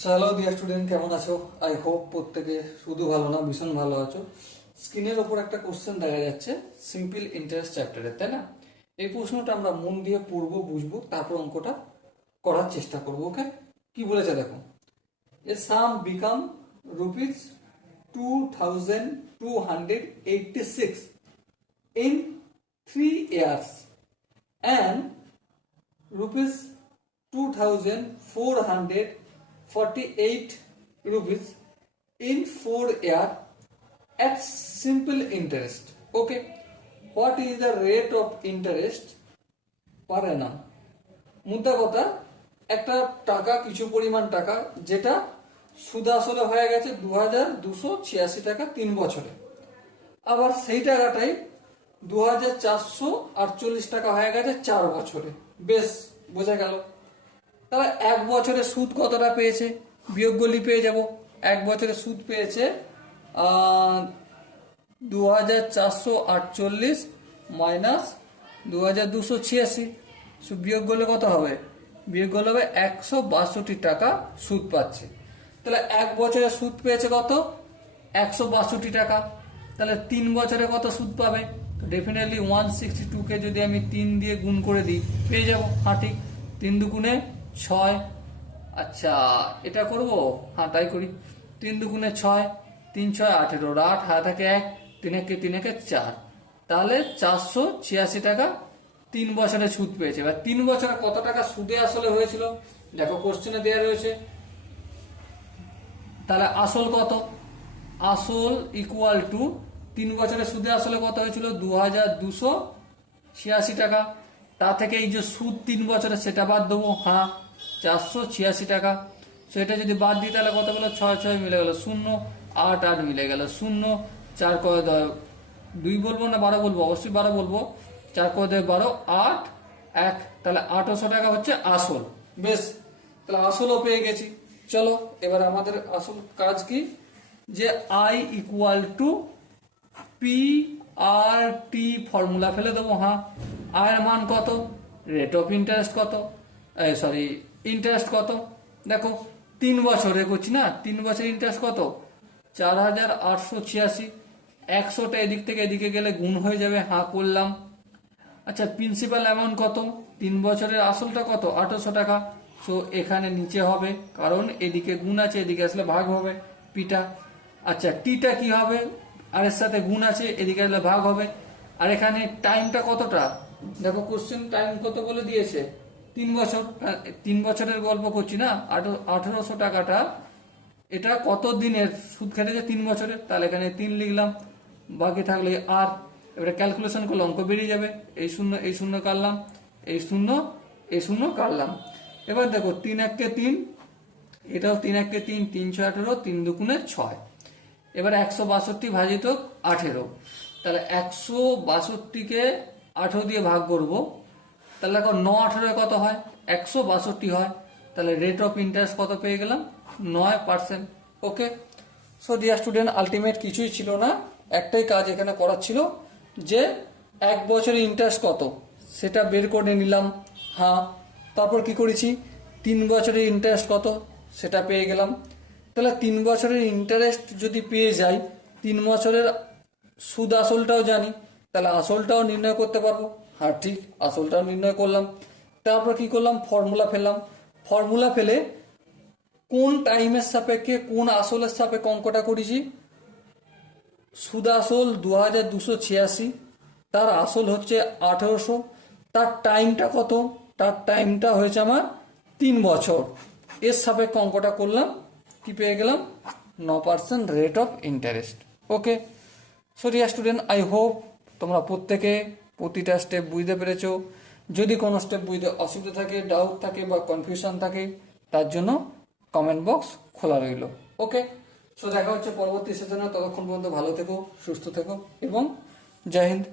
Hello dear student, কেমন আছো? I hope প্রত্যেকে শুধু ভালো না, ভীষণ ভালো আছো। স্ক্রিনের ওপর একটা কোশ্চেন দেখা যাচ্ছে সিম্পল ইন্টারেস্ট চ্যাপ্টারের, তাই না? এই প্রশ্নটা আমরা মন দিয়ে পড়বো, বুঝবো, তারপর অঙ্কটা করার চেষ্টা করবো। ওকে, কি বলেছে দেখো। এ সাম become rupees 2286 in 3 years and rupees 2448 rupees in 4 year at simple interest. Okay, what is the rate of interest per annum? মুদ্রা কথা, একটা টাকা, কিছু পরিমাণ টাকা যেটা সুদ আসলে হয়ে গেছে 2286 টাকা 3 বছরে, আবার সেই টাকাটাই 2448 টাকা হয়ে গেছে 4 বছরে। বেশ, বোঝা গেল। তাহলে 1 বছরে সুদ কতটা পেয়েছে, বিয়োগগুলি পেয়ে যাব। 1 বছরে সুদ পেয়েছে 2448 মাইনাস 2286, বিয়োগ করলে কত হবে? বিয়োগ করলে হবে 162 টাকা সুদ পাচ্ছে। তাহলে 1 বছরে সুদ পেয়েছে কত? 162 টাকা। তাহলে 3 বছরে কত সুদ পাবে? ডেফিনেটলি 162কে যদি আমি 3 দিয়ে গুণ করে দিই পেয়ে যাব। হ্যাঁ ঠিক, 3 দুগুণে 6। আচ্ছা, এটা করব? হ্যাঁ তাই করি। 3 দুগুণে 6, 3 6 18, 8 হাতে থাকে 1, 3 একে 3 একে 4, তাহলে 486 টাকা 3 বছরে সুদ পেয়েছে। এবার 3 বছরে কত টাকা সুদে আসলে হয়েছিল দেখো, কোশ্চেনে দেওয়া রয়েছে। তাহলে আসল কত? আসল ইকুয়াল টু 3 বছরে সুদে আসলে কত হয়েছিল? 2286 টাকা। তা থেকে এই যে সুদ 3 বছরে সেটা বাদ দেবো। হ্যাঁ, 486 টাকা। সেটা যদি বাদ দিই তাহলে কত গেল? 6 6 মিলে গেল 0, 8 8 মিলে গেল 0, 4 করে 2 বলবো না 12 বলবো? অবশ্যই 12 বলবো। 4 করে 12, 8 1, তাহলে 800 টাকা হচ্ছে আসল। বেশ, তাহলে আসলও পেয়ে গেছি। চলো এবার আমাদের আসল কাজ কি, যে I equal to P R T formula ফেলে দেবো। হ্যাঁ, আয়ের মান কত, রেট অফ ইন্টারেস্ট কত, সরি ইন্টারেস্ট কত। দেখো 3 বছরে করছি না, 3 বছর ইন্টারেস্ট কত? 4886। 100টা এদিক থেকে এদিকে গেলে গুণ হয়ে যাবে। হ্যাঁ করলাম। আচ্ছা, প্রিন্সিপাল অ্যামাউন্ট কত? 3 বছরের আসলটা কত? 800 টাকা। সো এখানে নিচে হবে, কারণ এদিকে গুণ আছে, এদিকে আসলে ভাগ হবে পিটা। আচ্ছা, টিটা কি হবে? আর এর সাথে গুণ আছে, এদিকে আসলে ভাগ হবে। আর এখানে টাইমটা কতটা দেখো, কোশ্চেন টাইম কত বলে দিয়েছে? 3 বছর। 3 বছরের গল্প করছি না। 1800 টাকাটা এটা কত দিনের সুদ খেটেছে? 3 বছরের। তাহলে এখানে 3 লিখলাম, বাকি থাকলে আর। এবারে ক্যালকুলেশন করলে অঙ্ক বেরিয়ে যাবে। এই শূন্য এই শূন্য কাটলাম, এই শূন্য এই শূন্য কাটলাম। এবার দেখো 3 1 3, এটাও 3 1 3, 3 6 18, 3 দুগুণে 6। এবার 162 ভাজিত 18, তাহলে 162কে 18 দিয়ে ভাগ করব। তাহলে দেখো 9 18 কত হয়? 162 হয়। তাহলে রেট অফ ইন্টারেস্ট কত পেয়ে গেলাম? 9%। ওকে, সো ডিয়ার স্টুডেন্ট, আলটিমেট কিছুই ছিল না, একটাই কাজ এখানে করার ছিল, যে 1 বছরের ইন্টারেস্ট কত সেটা বের করে নিলাম। হ্যাঁ, তারপর কি করেছি? 3 বছরের ইন্টারেস্ট কত সেটা পেয়ে গেলাম। তাহলে 3 বছরের ইন্টারেস্ট যদি পেয়ে যাই, 3 বছরের সুদ আসলটাও জানি, তাহলে আসলটাও নির্ণয় করতে পারবো। হ্যাঁ ঠিক, আসলটাও নির্ণয় করলাম। তারপর কি করলাম? ফর্মুলা ফেললাম। ফর্মুলা ফেলে কোন টাইমের সাপেক্ষে কোন আসলের সাপেক্ষে অঙ্কটা করেছি? সুদ আসল 2286, তার আসল হচ্ছে 1800, তার টাইমটা কত? তার টাইমটা হয়েছে আমার 3 বছর। এর সাপেক্ষে অঙ্কটা করলাম, কি পেয়ে গেলাম? 9% rate of interest. Okay, so dear student, I hope তোমরা প্রত্যেকে প্রতিটা স্টেপ বুঝতে পেরেছো। যদি কোনো স্টেপ বুঝতে অসুবিধা থাকে, ডাউট থাকে বা কনফিউশন থাকে, তার জন্য কমেন্ট বক্স খোলা রইল। ওকে, সো দেখা হচ্ছে পরবর্তী সেশনে। ততক্ষণ পর্যন্ত ভালো থেকো, সুস্থ থেকো এবং জয় হিন্দ।